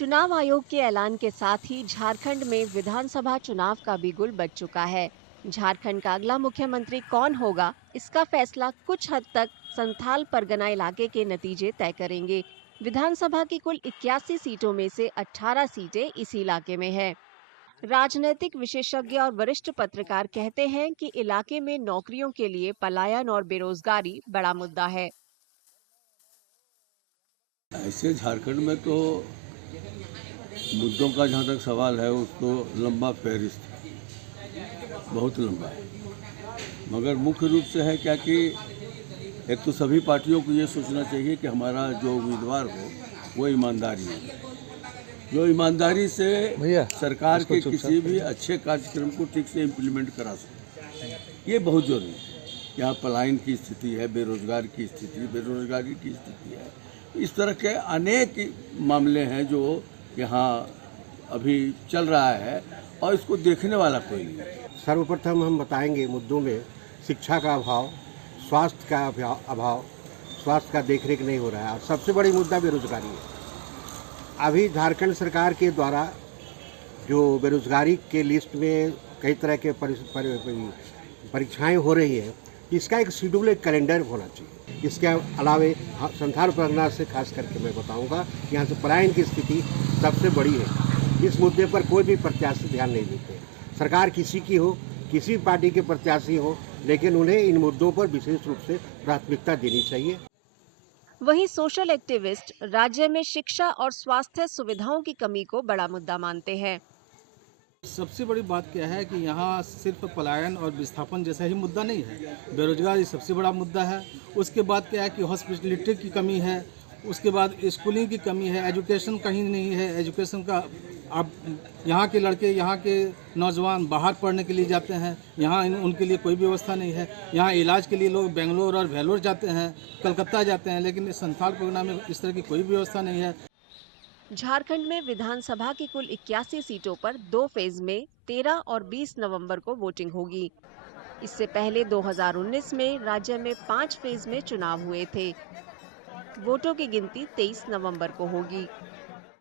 चुनाव आयोग के ऐलान के साथ ही झारखंड में विधानसभा चुनाव का भी गुल बच चुका है। झारखंड का अगला मुख्यमंत्री कौन होगा, इसका फैसला कुछ हद तक संथाल परगना इलाके के नतीजे तय करेंगे। विधानसभा की कुल 81 सीटों में से 18 सीटें इसी इलाके में है। राजनीतिक विशेषज्ञ और वरिष्ठ पत्रकार कहते हैं कि इलाके में नौकरियों के लिए पलायन और बेरोजगारी बड़ा मुद्दा है। ऐसे झारखंड में तो मुद्दों का जहाँ तक सवाल है उसको लंबा फहरिस्त है, बहुत लंबा है। मगर मुख्य रूप से है क्या कि एक तो सभी पार्टियों को ये सोचना चाहिए कि हमारा जो उम्मीदवार हो वो ईमानदारी है, जो ईमानदारी से सरकार के किसी भी अच्छे कार्यक्रम को ठीक से इम्प्लीमेंट करा सके। ये बहुत जरूरी है। यहाँ पलायन की स्थिति है, बेरोजगारी की स्थिति है, इस तरह के अनेक मामले हैं जो यहाँ अभी चल रहा है और इसको देखने वाला कोई नहीं है। सर्वप्रथम हम बताएंगे मुद्दों में शिक्षा का अभाव, स्वास्थ्य का अभाव, स्वास्थ्य का देखरेख नहीं हो रहा है और सबसे बड़ी मुद्दा बेरोजगारी है। अभी झारखंड सरकार के द्वारा जो बेरोजगारी के लिस्ट में कई तरह के परीक्षाएं हो रही है, इसका एक शेड्यूल, एक कैलेंडर होना चाहिए। इसके अलावे संथाल परगना से खास करके मैं बताऊंगा कि यहाँ से पलायन की स्थिति सबसे बड़ी है। इस मुद्दे पर कोई भी प्रत्याशी ध्यान नहीं देते। सरकार किसी की हो, किसी पार्टी के प्रत्याशी हो, लेकिन उन्हें इन मुद्दों पर विशेष रूप से प्राथमिकता देनी चाहिए। वहीं सोशल एक्टिविस्ट राज्य में शिक्षा और स्वास्थ्य सुविधाओं की कमी को बड़ा मुद्दा मानते हैं। सबसे बड़ी बात क्या है कि यहाँ सिर्फ पलायन और विस्थापन जैसा ही मुद्दा नहीं है, बेरोजगारी सबसे बड़ा मुद्दा है। उसके बाद क्या है कि हॉस्पिटलिटी की कमी है, उसके बाद स्कूलिंग की कमी है, एजुकेशन कहीं नहीं है। एजुकेशन का अब यहाँ के लड़के, यहाँ के नौजवान बाहर पढ़ने के लिए जाते हैं, यहाँ उनके लिए कोई व्यवस्था नहीं है। यहाँ इलाज के लिए लोग बेंगलोर और वेलोर जाते हैं, कलकत्ता जाते हैं, लेकिन संथाल परगना में इस तरह की कोई व्यवस्था नहीं है। झारखंड में विधानसभा की कुल 81 सीटों पर 2 फेज में 13 और 20 नवंबर को वोटिंग होगी। इससे पहले 2019 में राज्य में 5 फेज में चुनाव हुए थे। वोटों की गिनती 23 नवंबर को होगी।